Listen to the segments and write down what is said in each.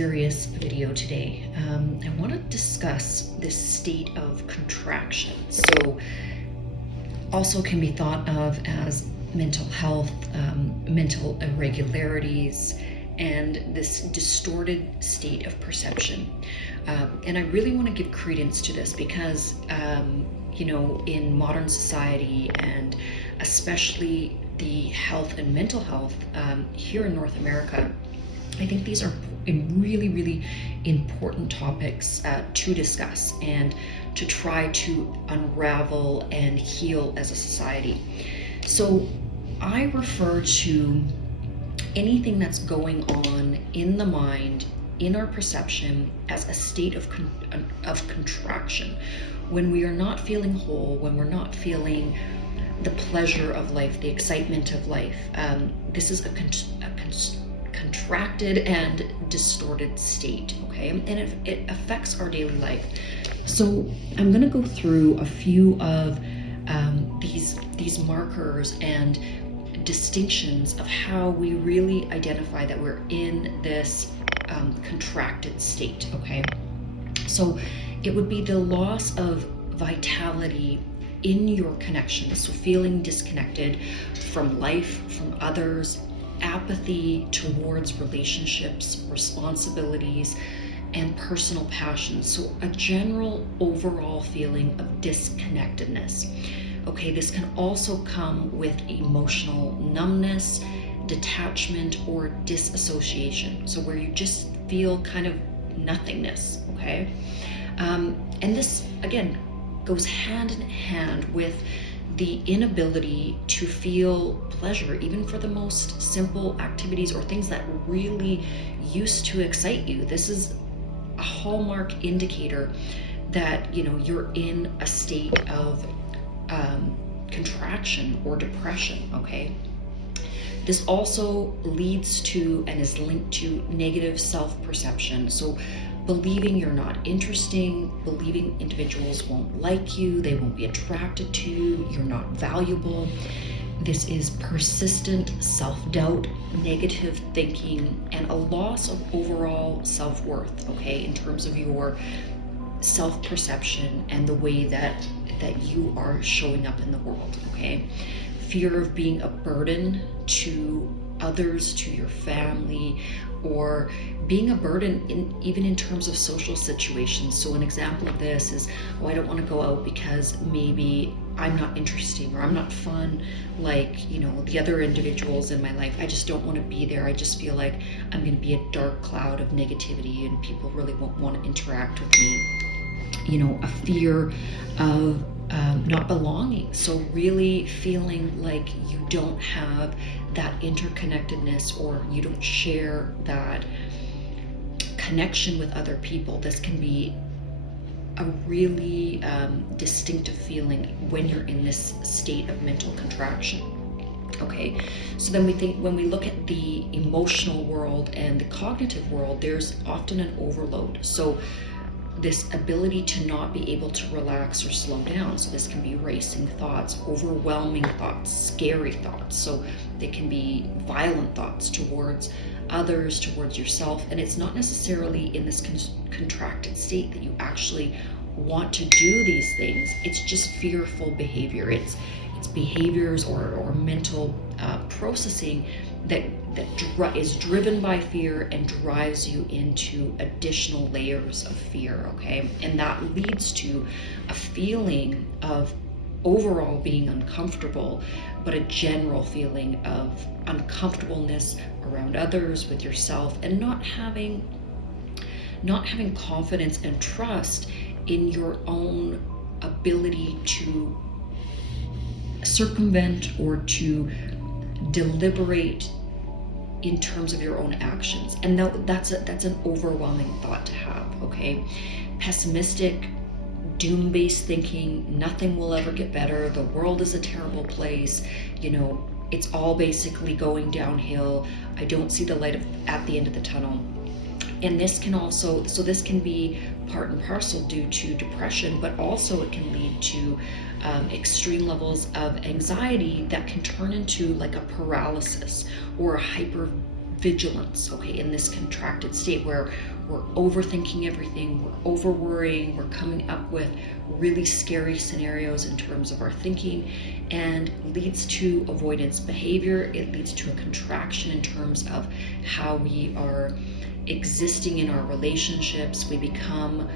serious video today. I want to discuss this state of contraction. So, also can be thought of as mental health, mental irregularities, and this distorted state of perception. And I really want to give credence to this because, in modern society, and especially the health and mental health here in North America, I think these are really, really important topics to discuss and to try to unravel and heal as a society. So I refer to anything that's going on in the mind, in our perception, as a state of contraction. When we are not feeling whole, when we're not feeling the pleasure of life, the excitement of life, this is a contracted and distorted state, okay? And it affects our daily life. So I'm going to go through a few of these markers and distinctions of how we really identify that we're in this contracted state, okay? So it would be the loss of vitality in your connections, so feeling disconnected from life, from others, apathy towards relationships, responsibilities, and personal passions. So a general overall feeling of disconnectedness. Okay, this can also come with emotional numbness, detachment, or dissociation. So where you just feel kind of nothingness, okay? And this, again, goes hand in hand with the inability to feel pleasure, even for the most simple activities or things that really used to excite you. This is a hallmark indicator that you're in a state of contraction or depression, okay? This also leads to and is linked to negative self-perception. So believing you're not interesting, believing individuals won't like you, they won't be attracted to you, you're not valuable. This is persistent self-doubt, negative thinking, and a loss of overall self-worth, okay, in terms of your self-perception and the way that you are showing up in the world, okay? Fear of being a burden to others, to your family, or being a burden even in terms of social situations. So an example of this is, I don't want to go out because maybe I'm not interesting or I'm not fun like the other individuals in my life. I just don't want to be there. I just feel like I'm going to be a dark cloud of negativity and people really won't want to interact with me. A fear of not belonging. So really feeling like you don't have that interconnectedness or you don't share that connection with other people. This can be a really distinctive feeling when you're in this state of mental contraction. Okay, so then when we look at the emotional world and the cognitive world, there's often an overload. So this ability to not be able to relax or slow down. So this can be racing thoughts, overwhelming thoughts, scary thoughts. So they can be violent thoughts towards others, towards yourself. And it's not necessarily in this contracted state that you actually want to do these things. It's just fearful behavior. It's behaviors or mental processing that is driven by fear and drives you into additional layers of fear, okay? And that leads to a feeling of overall being uncomfortable, but a general feeling of uncomfortableness around others, with yourself, and not having confidence and trust in your own ability to circumvent or to deliberate in terms of your own actions. And that's an overwhelming thought to have, okay? Pessimistic, doom-based thinking, nothing will ever get better, the world is a terrible place, it's all basically going downhill, I don't see the light at the end of the tunnel. And this can be part and parcel due to depression, but also it can lead to extreme levels of anxiety that can turn into like a paralysis or a hyper hyper-vigilance, okay, in this contracted state where we're overthinking everything, we're over-worrying, we're coming up with really scary scenarios in terms of our thinking, and leads to avoidance behavior. It leads to a contraction in terms of how we are existing in our relationships. We become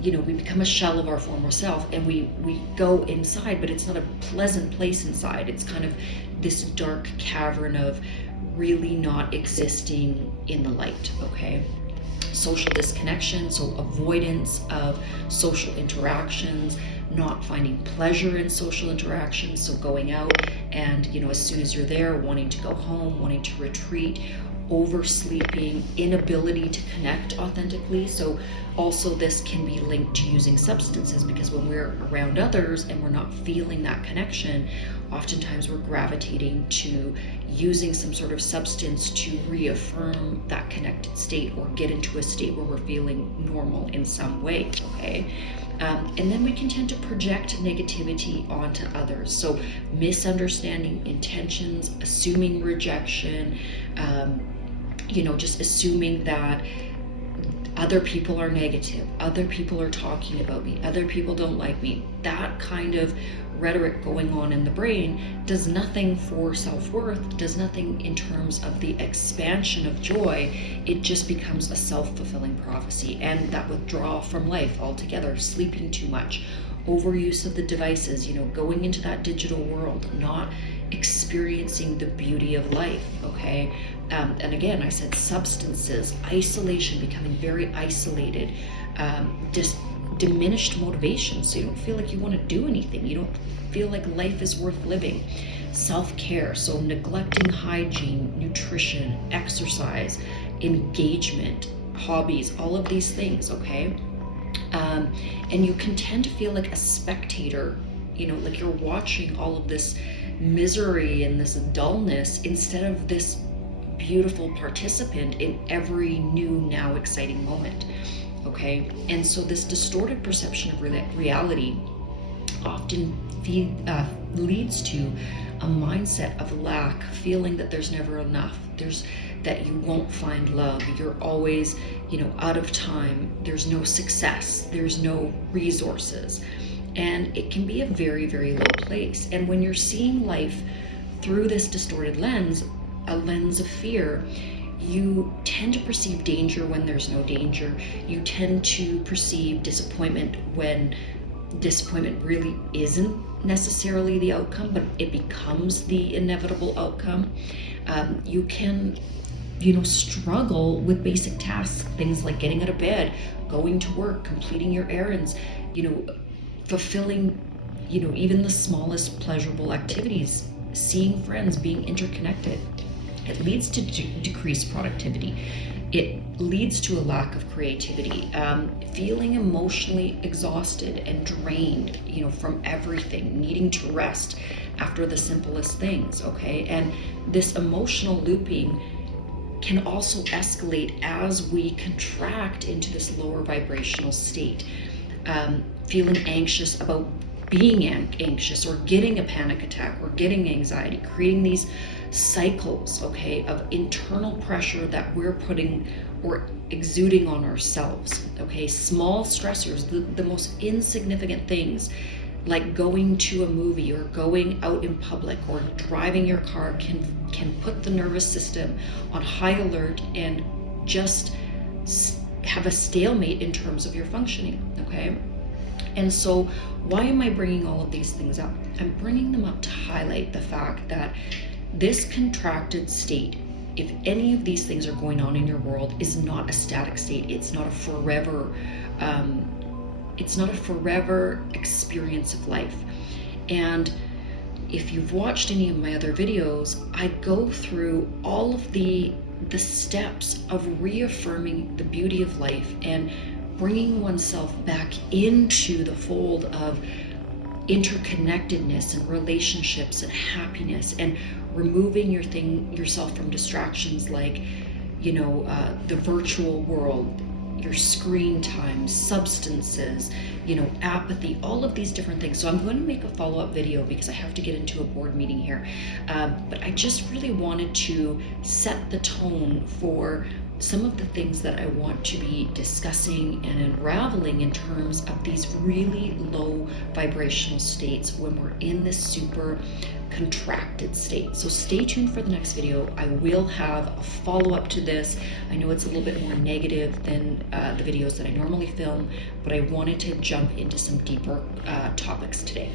we become a shell of our former self, and we go inside, but it's not a pleasant place inside. It's kind of this dark cavern of really not existing in the light, okay? Social disconnection, so avoidance of social interactions, not finding pleasure in social interactions, so going out and, as soon as you're there, wanting to go home, wanting to retreat, oversleeping, inability to connect authentically. So also this can be linked to using substances, because when we're around others and we're not feeling that connection, oftentimes we're gravitating to using some sort of substance to reaffirm that connected state, or get into a state where we're feeling normal in some way, okay? And then we can tend to project negativity onto others. So misunderstanding intentions, assuming rejection, just assuming that other people are negative, other people are talking about me, other people don't like me. That kind of rhetoric going on in the brain does nothing for self-worth, does nothing in terms of the expansion of joy. It just becomes a self-fulfilling prophecy, and that withdrawal from life altogether, sleeping too much, overuse of the devices, going into that digital world, not experiencing the beauty of life, okay? And again, I said substances, isolation, becoming very isolated, just diminished motivation, so you don't feel like you want to do anything, you don't feel like life is worth living. Self-care, so neglecting hygiene, nutrition, exercise, engagement, hobbies, all of these things, okay? And you can tend to feel like a spectator, like you're watching all of this misery and this dullness instead of this beautiful participant in every new, now exciting moment, okay? And so this distorted perception of reality often leads to a mindset of lack, feeling that there's never enough, that you won't find love, you're always, out of time, there's no success, there's no resources. And it can be a very, very low place. And when you're seeing life through this distorted lens, a lens of fear, you tend to perceive danger when there's no danger. You tend to perceive disappointment when disappointment really isn't necessarily the outcome, but it becomes the inevitable outcome. You can, struggle with basic tasks, things like getting out of bed, going to work, completing your errands, fulfilling, even the smallest pleasurable activities, seeing friends, being interconnected. It leads to decreased productivity. It leads to a lack of creativity, feeling emotionally exhausted and drained, from everything, needing to rest after the simplest things, okay? And this emotional looping can also escalate as we contract into this lower vibrational state, feeling anxious about being anxious, or getting a panic attack, or getting anxiety, creating these cycles, okay, of internal pressure that we're putting or exuding on ourselves, okay? Small stressors, the most insignificant things, like going to a movie or going out in public or driving your car, can put the nervous system on high alert and just have a stalemate in terms of your functioning, okay? And so why am I bringing all of these things up? I'm bringing them up to highlight the fact that this contracted state, if any of these things are going on in your world, is not a static state. It's not a forever experience of life. And if you've watched any of my other videos, I go through all of the steps of reaffirming the beauty of life and bringing oneself back into the fold of interconnectedness and relationships and happiness, and removing yourself from distractions like, the virtual world, your screen time, substances, apathy, all of these different things. So I'm going to make a follow-up video because I have to get into a board meeting here. But I just really wanted to set the tone for some of the things that I want to be discussing and unraveling in terms of these really low vibrational states when we're in this super contracted state. So stay tuned for the next video. I will have a follow-up to this. I know it's a little bit more negative than the videos that I normally film, but I wanted to jump into some deeper topics today.